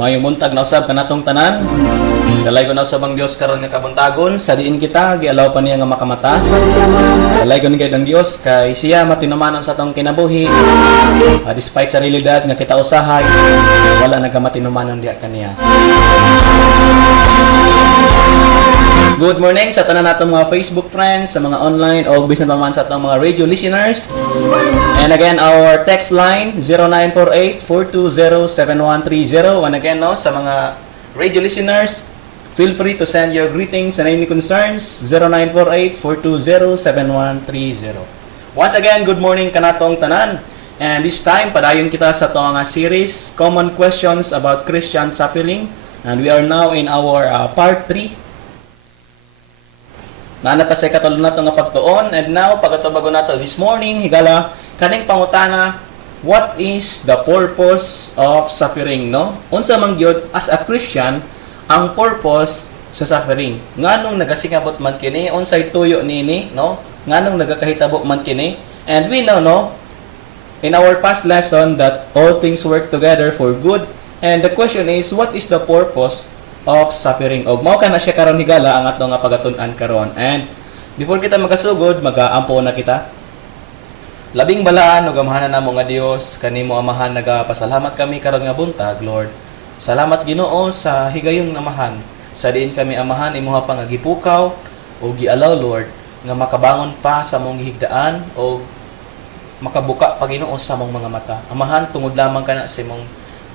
Maayong buntag na usab kanatong tanan. Dalay ko na usab ang Dios karon nga kabuntagon sa diin kita gialaw pa niya nga makamata. Dalay ko ni gayud ang Dios kay siya matinumanon sa atong kinabuhi. Despite sa realidad nga kita usahay, wala nagkamatinumanon diha kaniya. Good morning sa tanan natong mga Facebook friends, sa mga online o bisan pa man sa atong mga radio listeners. And again, our text line 0948-420-7130. And again, no, sa mga radio listeners, feel free to send your greetings and any concerns 0948-420-7130. Once again, good morning kanatong tanan. And this time, padayon kita sa itong series, Common Questions about Christian Suffering. And we are now in our part 3. Naanatasay katulad nato nga pagtuon. And now, pagkatubago nato this morning, higala, kaning pangutana, what is the purpose of suffering, no? Unsa man gyud as a Christian ang purpose sa suffering? Nganong nagasingabot man kini? Unsay tuyo nini, no? Nganong nagakahitabo man kini? And we know, no, in our past lesson that all things work together for good. And the question is, what is the purpose of suffering? Og mao kana siya karon higala ang ato nga pagatun-an karon. And before kita magasugod, mag-aampo na kita. Labing balaan ug amahan namo nga Dios, kanimo amahan nagapasalamat kami karon nga buntag, Lord. Salamat Ginoo sa higayong amahan. Sa diin kami amahan imuha pa nga gipukaw o gialaw, Lord, nga makabangon pa sa mong gihigdaan o makabuka pa Ginoo sa mong mga mata. Amahan tungod lamang kana sa mong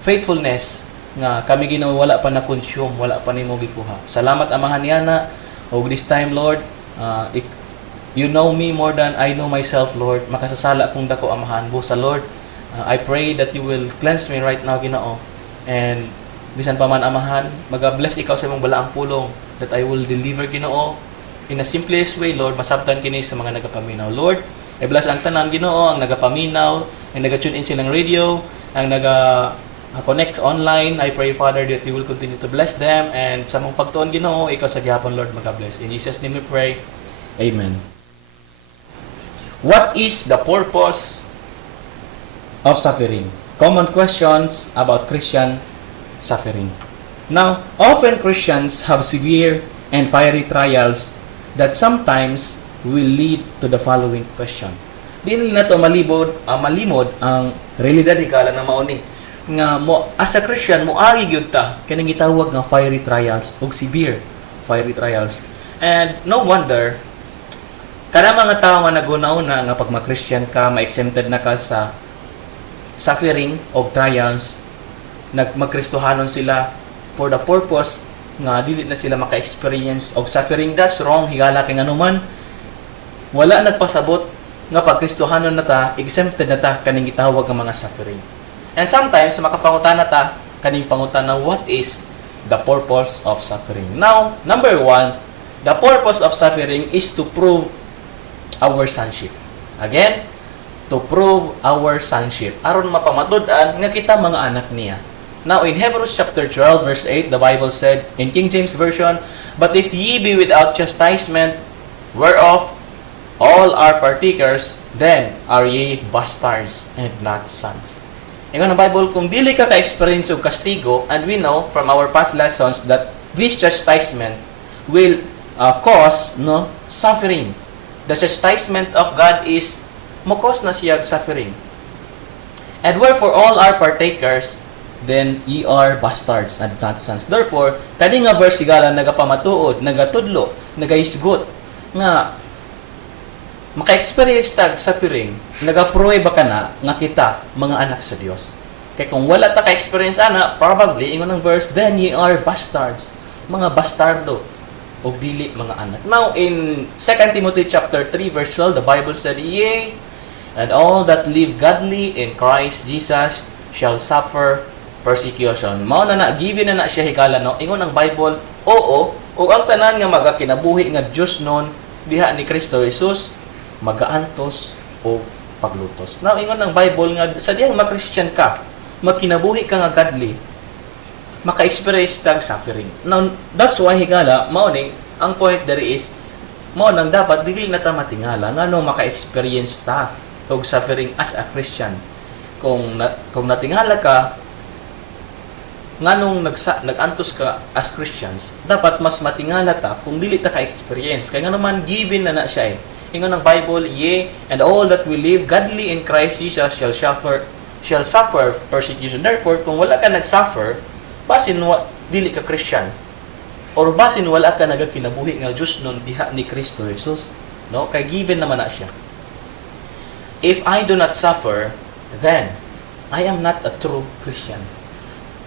faithfulness nga kami Ginoo wala pa na consume, wala pa nimo gikuha. Salamat amahan yana. Og this time, Lord, you know me more than I know myself, Lord. Makasasala kung dako amahan busa, Lord. I pray that you will cleanse me right now, Ginoo. And bisan pa man amahan, mag-bless ikaw sa imong balaang pulong that I will deliver, Ginoo, in the simplest way, Lord. Masabtan kini sa mga nagapaminaw, Lord. I bless ang tanan, Ginoo, ang nagapaminaw, ang naga-tune in silang radio, ang connect online. I pray, Father, that you will continue to bless them. And sa mong pagtuon, Ginoo, ikaw sa gihapon, Lord, mag-bless. In Jesus' name we pray. Amen. What is the purpose of suffering? Common questions about Christian suffering. Now, often Christians have severe and fiery trials that sometimes will lead to the following question. Di na to malimod ang realidad higala na mauni nga mo as a Christian mo agi gyud ta kining gitawag nga fiery trials ug severe fiery trials. And no wonder kada mga tao nga naguna-una nga pag ma-Christian ka, ma-exempted na ka sa suffering o trials, magkristohanon sila for the purpose nga dili na sila maka-experience og suffering. That's wrong. Higala kay nganuman wala nagpasabot nga pag kristohanon na ta, exempted na ta kaning gitawag nga mga suffering. And sometimes makapangutana ta kaning pangutana, what is the purpose of suffering? Now, number 1, the purpose of suffering is to prove our sonship. Again, to prove our sonship. Aron mapamatud-an nga kita mga anak niya. Now, in Hebrews chapter 12, verse 8, the Bible said, in King James Version, but if ye be without chastisement, whereof all are partakers, then are ye bastards and not sons. Ingon ang Bible, kung dili ka ka-experience og kastigo, and we know from our past lessons that this chastisement will cause suffering. The chastisement of God is mukos na siya suffering. And wherefore all are partakers, then ye are bastards and not sons. Therefore, kani nga verse sigala nagapamatuod, nagatudlo, nagaisgot nga maka-experience tag suffering, nagapruweba ka na nga kita mga anak sa Dios. Kaya kung wala ta ka-experience ana, probably ingon ang verse, then ye are bastards, mga bastardo o dili mga anak. Now in 2 Timothy chapter 3 verse 12, the Bible said, yea, and all that live godly in Christ Jesus shall suffer persecution. Mao na given na siya higala, no? Ingon ang Bible, oo, ug ang tanan nga magakinabuhi nga Dios non diha ni Kristo Jesus magaantos o paglutos. Now, ingon ang Bible nga sa diyang ma-Christian ka, magkinabuhi ka nga godly, maka-experience tag suffering. Now, that's why higala, mauning, ang point there is, maunang dapat, dili na ta matingala, nga nung maka-experience ta og suffering as a Christian. Kung natingala ka, nganong nagantos ka as Christians, dapat mas matingala ta kung dili ta ka-experience. Kaya nga naman, given na siya eh. Ingon ng Bible, yea, and all that will live godly in Christ Jesus shall suffer persecution. Therefore, kung wala ka nag-suffer, basin dili ka Christian. Or basin wala ka nagakinabuhi nga Diyos nun diha ni Kristo Jesus. No? Kaya given naman na siya. If I do not suffer, then I am not a true Christian.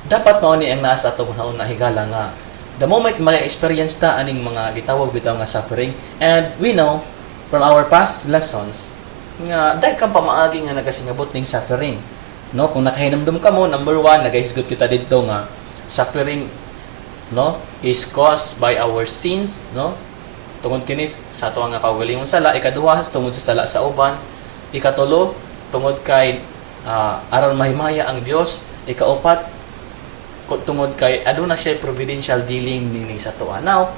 Dapat mao ni ang nasa atong hunahon na higala nga the moment ma-experience ta aning mga gitawag bitaw nga suffering, and we know from our past lessons nga dahil kang pamaagi nga nagasingabot ning suffering. No, kung nakahinumdum ka mo, number 1, nagahisgot kita dito nga suffering, no, is caused by our sins, no? Tungod kini sa ato nga kaugalingong sala. Ikaduha, tungod sa sala sa uban. Ikatulo, tungod kay aron mahimaya ang Dios. Ikaupat, tungod kay aduna siya providential dealing nini sa tuwa. Now,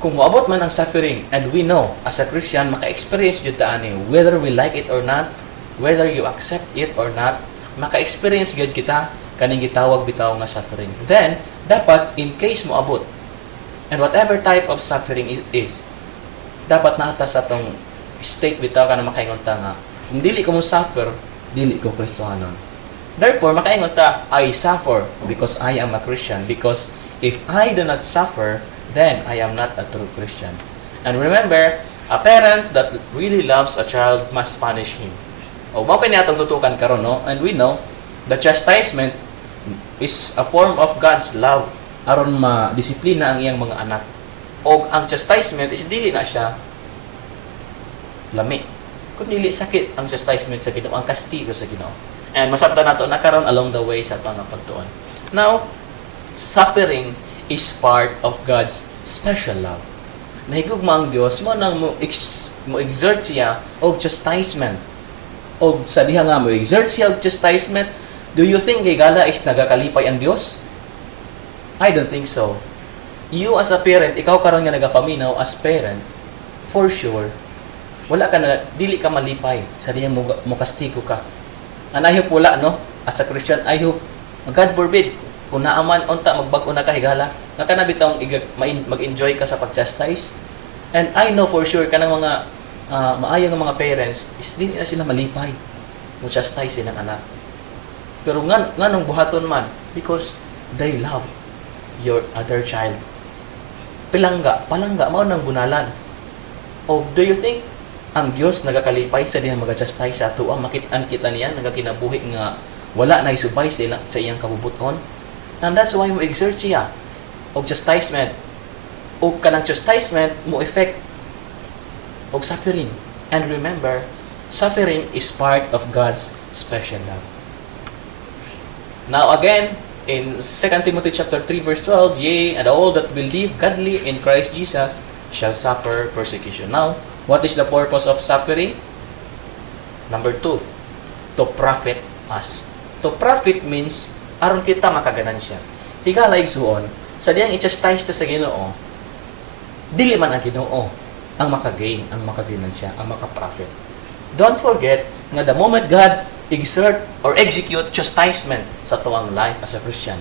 kung moabot man ang suffering, and we know as a Christian maka-experience jud ta ani, whether we like it or not, whether you accept it or not, maka-experience gud kita kaning gitawag bitaw nga suffering. Then dapat in case moabot, and whatever type of suffering is dapat naata sa tong state bitaw kana makaingon ta nga kung dili ko mo suffer, dili ko Kristohanon. Therefore, makaingon ta, I suffer because I am a Christian. Because if I do not suffer, then I am not a true Christian. And remember, a parent that really loves a child must punish him. O, mao ni atong tutukan karon, no? And we know the chastisement is a form of God's love aron ma-disiplina ang iyang mga anak. O ang chastisement is dili na siya lami. Kung dili sakit ang chastisement sa Ginoo, ang kastigo sa Ginoo. And masabtan nato na karon along the way sa mga pagtuon. Now, suffering is part of God's special love. Nahigugma ang Dios mo nang mo exert siya og chastisement. Og sa diha nga mo exert siya og chastisement, do you think kay gala is nagakalipay ang Dios? I don't think so. You as a parent, ikaw karon nga nagapaminaw as parent, for sure, wala ka na, dili ka malipay sa diha mo kastigo ka. And I hope wala, no? As a Christian, I hope, God forbid, kung naaman, unta, magbag-o na ka higala, nga ka na bitang mag-enjoy ka sa pag-chastise. And I know for sure, kanang mga maayong mga parents, is di na sila malipay. Mag-chastise silang anak. Pero nga nung buhaton man, because they love your other child. Palangga, mao nang bunalan. O do you think, ang Dios nagakalipay sa diyang mag-chastise sa ato, makit-an kita niya, nagakinabuhi nga wala na isubay sa iyang kabubuton. And that's why mo exert siya og chastisement. O kanang chastisement mo effect og suffering. And remember, suffering is part of God's special love. Now again, in 2 Timothy chapter 3 verse 12, yea, and all that believe godly in Christ Jesus shall suffer persecution. Now, what is the purpose of suffering? Number 2, to profit us. To profit means, aron kita makaganansya. Higala igsuon, sa diyang i-chastise ta sa Ginoo, dili man ang Ginoo ang makagain, ang makaganansya, ang makaprofit. Don't forget, nga the moment God exert or execute chastisement sa tuwang life as a Christian,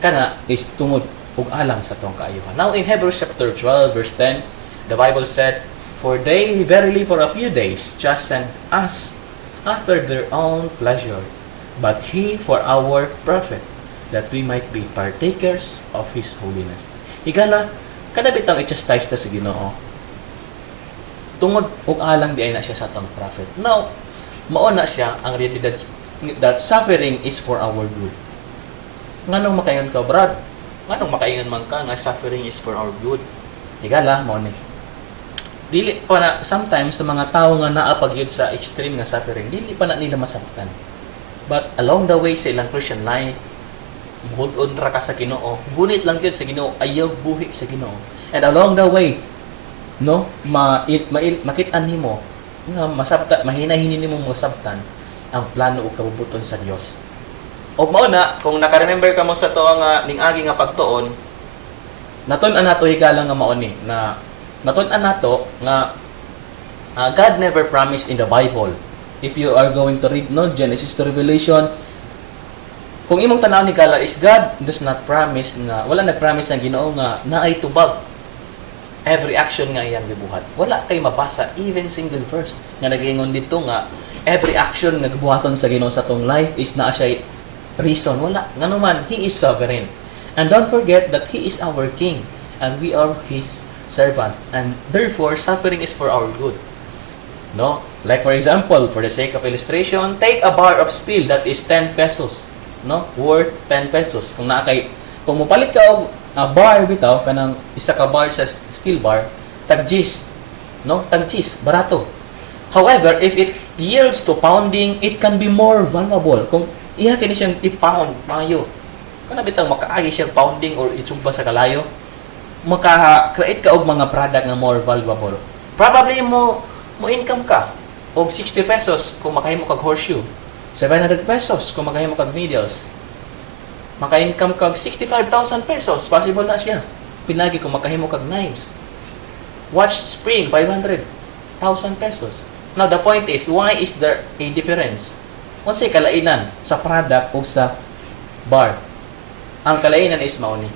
kana is tungod ug alang sa tuwang kaayuhan. Now, in Hebrews chapter 12, verse 10, the Bible said, for they verily for a few days chasten us after their own pleasure, but He for our profit, that we might be partakers of His holiness. Higala, kada bitang i-chastise ta sa Ginoo, tungod ug alang di ay na siya sa atong profit. Now, mao na siya ang realidad that suffering is for our good. Nganong makaingon ka, Brad? Nganong makaingon man ka nga suffering is for our good? Higala, mao ni. Dili pa na, sometimes sa mga tao nga naapagyud sa extreme nga suffering, dili pa na nila masaktan. But along the way sa ilang Christian life, hold-on ra ka sa Ginoo, gunit lang gyud sa Ginoo, ayaw buhi sa Ginoo. And along the way, no, makit-an nimo nga masabtan, mahinahin nimo masabtan ang plano ug kabubuton sa Dios. O mao na, kung naka-remember ka mo sa to nga ning-agi nga pagtuon, naton-an nato higala nga mao ni na naton-an nato nga God never promised in the Bible. If you are going to read no Genesis to Revelation, Kung imong tanaw ni Gala is God does not promise na, wala nag-promise na Ginoo nga naay tubag every action nga iyang gibuhat. Wala kay mabasa even single verse nga nag-ingon dito nga every action nga gibuhaton sa Ginoo sa tong life is naa siya reason. Wala. Nga naman, He is sovereign. And don't forget that He is our King and we are His servant. And therefore, suffering is for our good. No? Like for example, for the sake of illustration, take a bar of steel that is 10 pesos. No? Worth 10 pesos. Kung mupalit ka og bar bitaw kanang isa ka bar sa steel bar, tag-gis. No? Tag-gis, barato. However, if it yields to pounding, it can be more valuable. Kung iya kini siyang i-pound, mayo. Kana bitaw makaagi siyang pounding or itsugba sa kalayo, maka-create ka og mga product nga more valuable. Probably mo income ka og 60 pesos kung makahimo kag horseshoe. 700 pesos kung makahimo kag needles. Maka-income kag 65,000 pesos, possible na siya. Pinagi kung makahimo kag knives. Watch spring, 500,000 pesos. Now, the point is, why is there a difference? Unsay kalainan sa product o sa bar? Ang kalainan is mauni.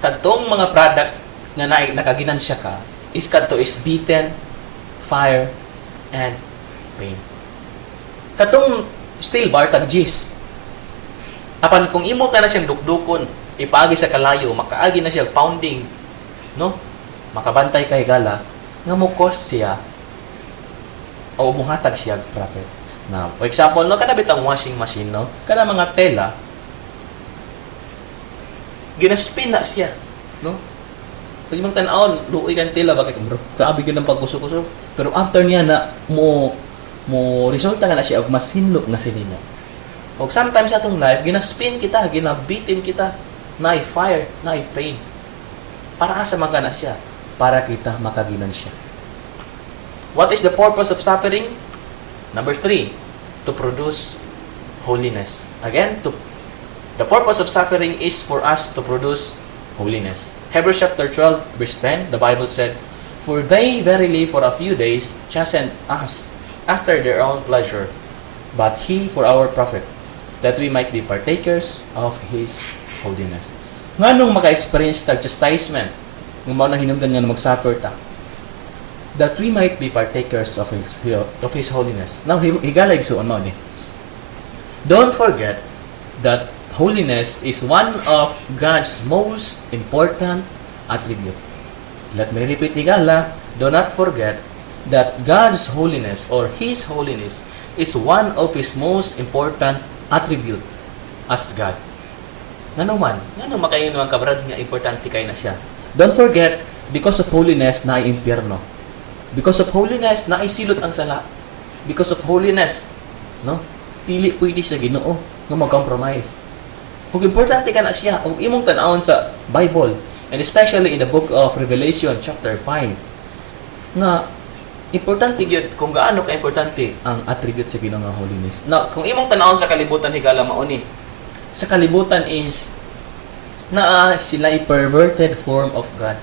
Kadtong mga product nga nakaginansya ka, is kadto is beaten, fire, and pain. Katong steel bar, tag-gis. Apan kung imo ka na siyang dukdukon, ipaagi sa kalayo, makaagi na siya pounding, no? Makabantay kay Gala, nga mo cost siya, o muhatag siya profit. Now, for example, no, kanabit ang washing machine, no? Kana mga tela, ginaspin na siya, no? Pag imong tan-aon, luoy kan tela, bakit bro? Grabe gyud ang pagkusok-kusok. Pero after niya na mo resulta nga na siya og mas hinlo nga sinina. O sometimes atong life, ginaspin kita, ginabitin kita, na fire, na pain. Para asa man ka na siya? Para kita makaginan siya. What is the purpose of suffering? Number 3, to produce holiness. Again, the purpose of suffering is for us to produce holiness. Hebrews chapter 12, verse 10, the Bible said, "For they verily for a few days chastened us after their own pleasure, but He for our profit, that we might be partakers of His holiness." Nganong maka-experience tag chastisement, ng mga hinungdan nga mag-suffer ta, that we might be partakers of His holiness. Now, higalag so ano ni. Don't forget that holiness is one of God's most important attribute. Let me repeat higala, do not forget that God's holiness or His holiness is one of His most important attribute as God. Ngano makayo naman kabrad nga importante kay na siya. Don't forget, because of holiness na ay impyerno. Because of holiness na ay silot ang sala. Because of holiness, no? Dili pwede sa Ginoo nga mag-compromise. Kung importante ka na siya, kung imong tan-awon sa Bible, and especially in the book of Revelation chapter 5, nga importante gyud kung gaano ka importante ang attribute sa Ginoo nga holiness. Now, kung imong tan-awon sa kalibutan higala mauni, sa kalibutan is naa sila perverted form of God.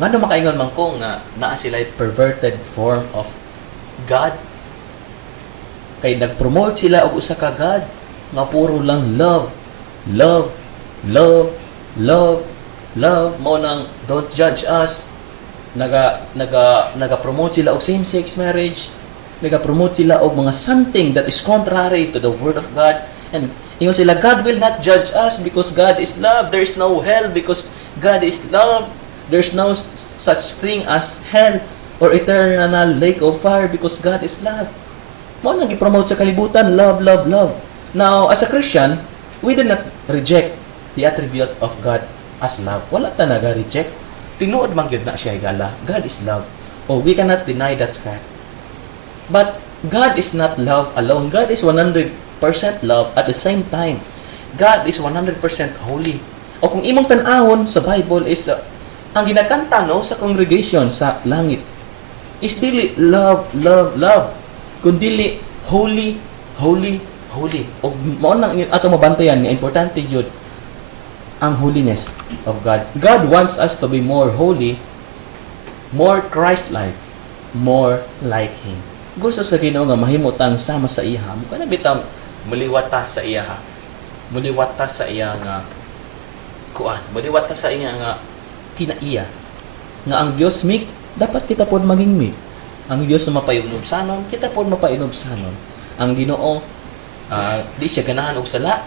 Ngano makaingon man ko nga naa sila perverted form of God? Kay nag-promote sila og usa ka God nga puro lang love, love, love, love, love. Mao nang don't judge us. Naga-promote sila og same-sex marriage. Naga-promote sila og mga something that is contrary to the word of God. And ingon sila, God will not judge us because God is love. There is no hell because God is love. There's no such thing as hell or eternal lake of fire because God is love. Mao nang i-promote sa kalibutan, love, love, love. Now, as a Christian, we do not reject the attribute of God as love. Wala ta naga-reject. Tinuod man gyud na siya higala. God is love. Oh, we cannot deny that fact. But God is not love alone. God is 100% love at the same time. God is 100% holy. O kung imong tan-awon sa Bible is ang ginakanta no sa congregation sa langit is dili love, love, love. Kundi holy, holy, holy. O mao nang ato mabantayan nga importante jud ang holiness of God. God wants us to be more holy, more Christ-like, more like Him. Gusto sa Ginoo nga mahimutang sama sa iha. Kana bitaw muliwata sa iya ha. Muliwata sa iya nga kuan, muliwata sa iya nga kinaiya. Nga ang Dios mik, dapat kita pod maging mik. Ang Dios na mapayunubsanon, kita pod mapayunubsanon. Ang Ginoo di siya ganahan og sala.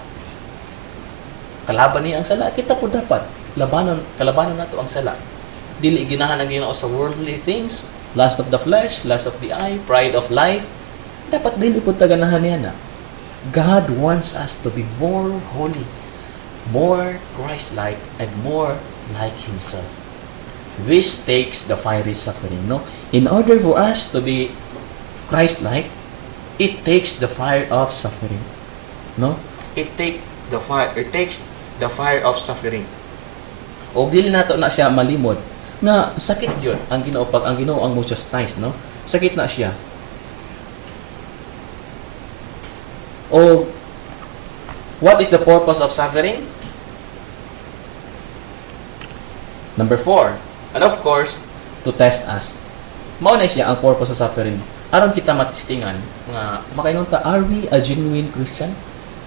Kalaban niya ang sala, kita pod dapat kalabanon nato ang sala. Dili ginahan ang Ginoo sa worldly things, lust of the flesh, lust of the eye, pride of life. Dapat dili pod ta ganahan niya na. God wants us to be more holy, more Christ-like, and more like Himself. This takes the fiery suffering, no? In order for us to be Christ-like, it takes the fire of suffering, no? It takes the fire of suffering. O dili nato na siya malimod nga sakit yun ang Ginoo pag ang Ginoo ang mo-chastise, no? Sakit na siya. O what is the purpose of suffering? Number 4, and of course, to test us. Mao na siya ang purpose of suffering. Aron kita matistingan nga makaingon ta, are we a genuine Christian?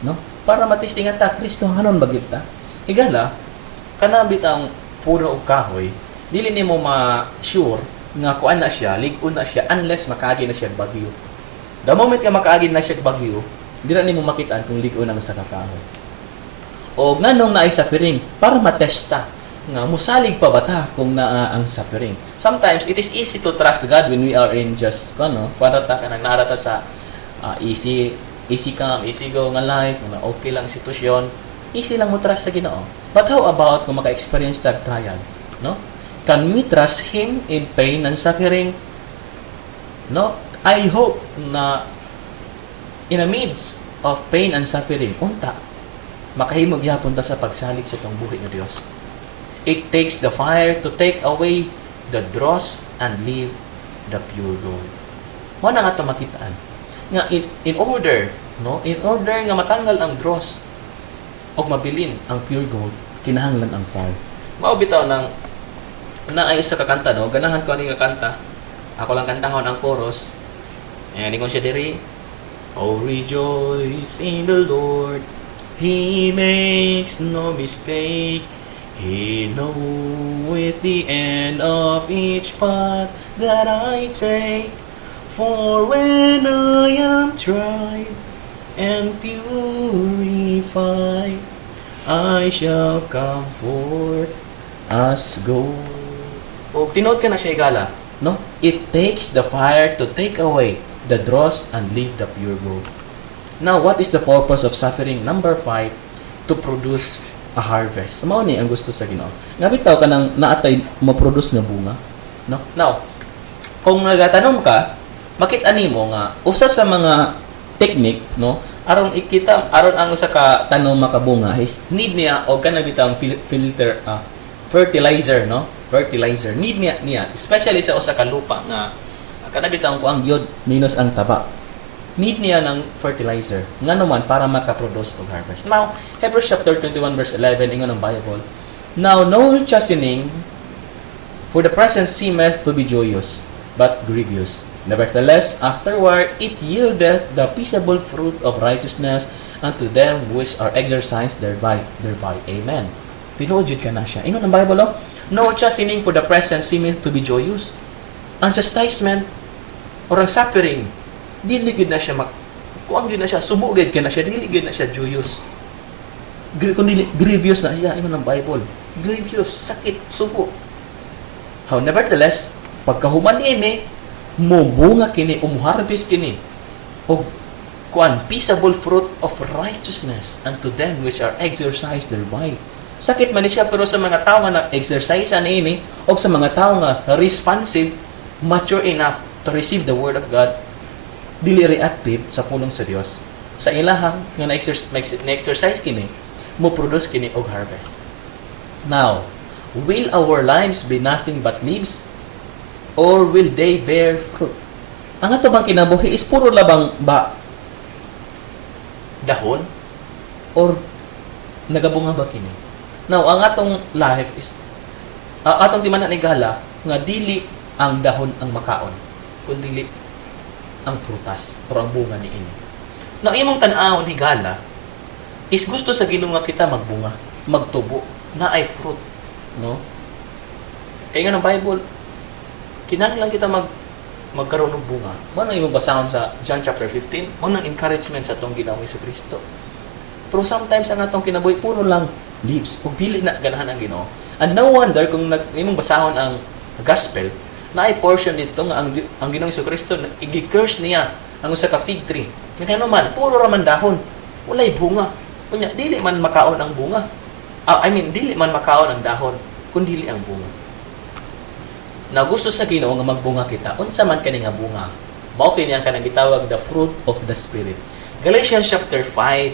No? Para matistingan ta, Kristohanon ba kita? Igala, kana bitang puno og kahoy, dili nimo ma-sure nga kuan na siya, lig-on na siya unless makaagi na siya bagyo. The moment nga makaagi na siya bagyo, dira nimo makitaan kung lig-on ang sa kahoy. O nganong naay suffering para matesta nga musalig pa bata kung naa ang suffering. Sometimes it is easy to trust God when we are in just para ta kanang narata sa easy come, easy go nga life, nga okay lang sitwasyon, easy lang mo trust sa Ginoo. But how about kung maka-experience tag trial, no? Can we trust Him in pain and suffering? No? I hope na in the midst of pain and suffering, unta makahimog gyapon ta sa pagsalig sa tong buhi nga Dios. It takes the fire to take away the dross and leave the pure gold. Mo na nga ito makitaan. Nga in order nga matanggal ang dross o mabilin ang pure gold, kinahanglan ang fire. Mao bitaw ng naay sa kakanta, no? Ganahan ko ani nga kanta. Ako lang kantahon ang chorus. Ayan, ikon siya diri. Oh, rejoice in the Lord. He makes no mistake. He knoweth the end of each path that I take. For when I am tried and purified, I shall come forth as gold. O, tinood ka na siya igala, no? It takes the fire to take away the dross and leave the pure gold. Now, what is the purpose of suffering? Number 5, to produce a harvest. Mao ni ang gusto sa Ginoo. Nga bitaw ka nang naatay ma-produce nga bunga, no? Now, kung nagatanong ka, makita nimo nga usa sa mga technique, no, aron ang usa ka tanom makabunga is need niya og kana bitaw fertilizer, no? Fertilizer need niya especially sa usa ka lupa nga kana bitaw ko ang yod minus ang taba. Need niya ng fertilizer nga naman para makaproduce og harvest. Now, Hebrews chapter 21 verse 11 ingon ang Bible. Now no chastening for the present seemeth to be joyous, but grievous. Nevertheless, afterward it yieldeth the peaceable fruit of righteousness unto them which are exercised thereby. Amen. Tinuod jud ka na siya. Ingon ang Bible, no chastening for the present seemeth to be joyous. Ang chastisement or ang suffering dili gid na siya kuang gid na siya subugid ka na siya dili gid na siya joyous. Kundi grievous na siya ingon ang Bible. Grievous, sakit, subo. How nevertheless, pagkahuman ini mubunga kini, umuharvest kini og kuan peaceable fruit of righteousness unto them which are exercised thereby. Sakit man siya pero sa mga tao nga na-exercise ini og sa mga tao nga responsive, mature enough to receive the word of God, dili reactive sa pulong sa Dios. Sa ilahang nga na-exercise kini, mo produce kini og harvest. Now, will our lives be nothing but leaves or will they bear fruit? Ang ato bang kinabuhi is puro labang ba dahon or nagabunga ba kini? Now, ang atong life is atong timanan ni gala nga dili ang dahon ang makaon, kundi ang prutas o ang bunga niini. Na imong tan-awon higala is gusto sa Ginoo nga kita magbunga, magtubo, na ay fruit, no? Kaya nga ng Bible, kinahanglan kita magkaroon ng bunga. Ano imong basahon sa John chapter 15? Ano ang encouragement sa atong Ginoong Jesucristo? Pero sometimes ang atong kinabuhi puro lang leaves ug dili na ganahan ang Ginoo. And no wonder kung imong basahon ang gospel, na ay portion dito nga ang Ginoong Jesucristo igi-curse niya ang usa ka fig tree. Kaya naman puro ra man dahon, walay bunga. Kunya dili man makaon ang bunga. Dili man makaon ang dahon, kun dili ang bunga. Na gusto sa Ginoo nga magbunga kita, unsa man kani nga bunga? Mao kini ang kanang gitawag the fruit of the Spirit. Galatians chapter 5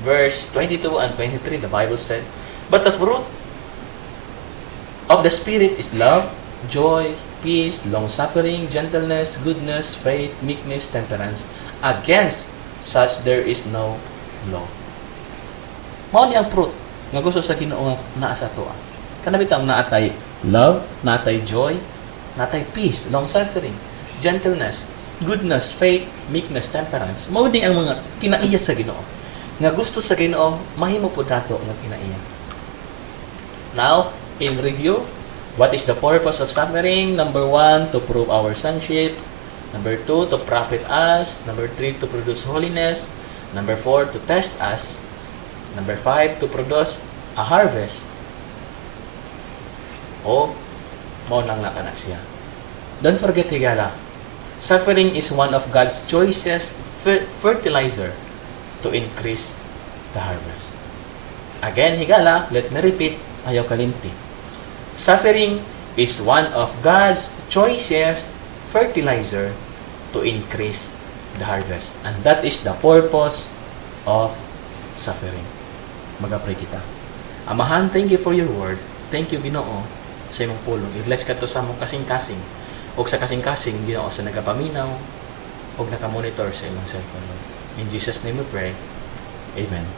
verse 22 and 23, the Bible said, "But the fruit of the Spirit is love, joy, peace, long-suffering, gentleness, goodness, faith, meekness, temperance. Against such there is no law." Mao ni ang fruit nga gusto sa Ginoo nga naa sa atoa. Kanabitang naatay love, naatay joy, naatay peace, long-suffering, gentleness, goodness, faith, meekness, temperance. Mao din ang mga kinaiya sa Ginoo. Nga gusto sa Ginoo, mahimo pud nato nga kinaiya. Now, in review, what is the purpose of suffering? Number 1, to prove our sonship. Number 2, to profit us. Number 3, to produce holiness. Number 4, to test us. Number 5, to produce a harvest. O, mao nang nakana siya. Don't forget, higala, suffering is one of God's choicest fertilizer to increase the harvest. Again, higala, let me repeat, ayaw kalimti. Suffering is one of God's choicest fertilizer to increase the harvest. And that is the purpose of suffering. Mag-pray kita. Amahan, thank you for your word. Thank you, Ginoo, sa imong pulong. I-bless ka to sa among kasing-kasing. O sa kasing-kasing, Ginoo, sa nagapaminaw o nakamonitor sa imong cellphone. In Jesus' name we pray. Amen.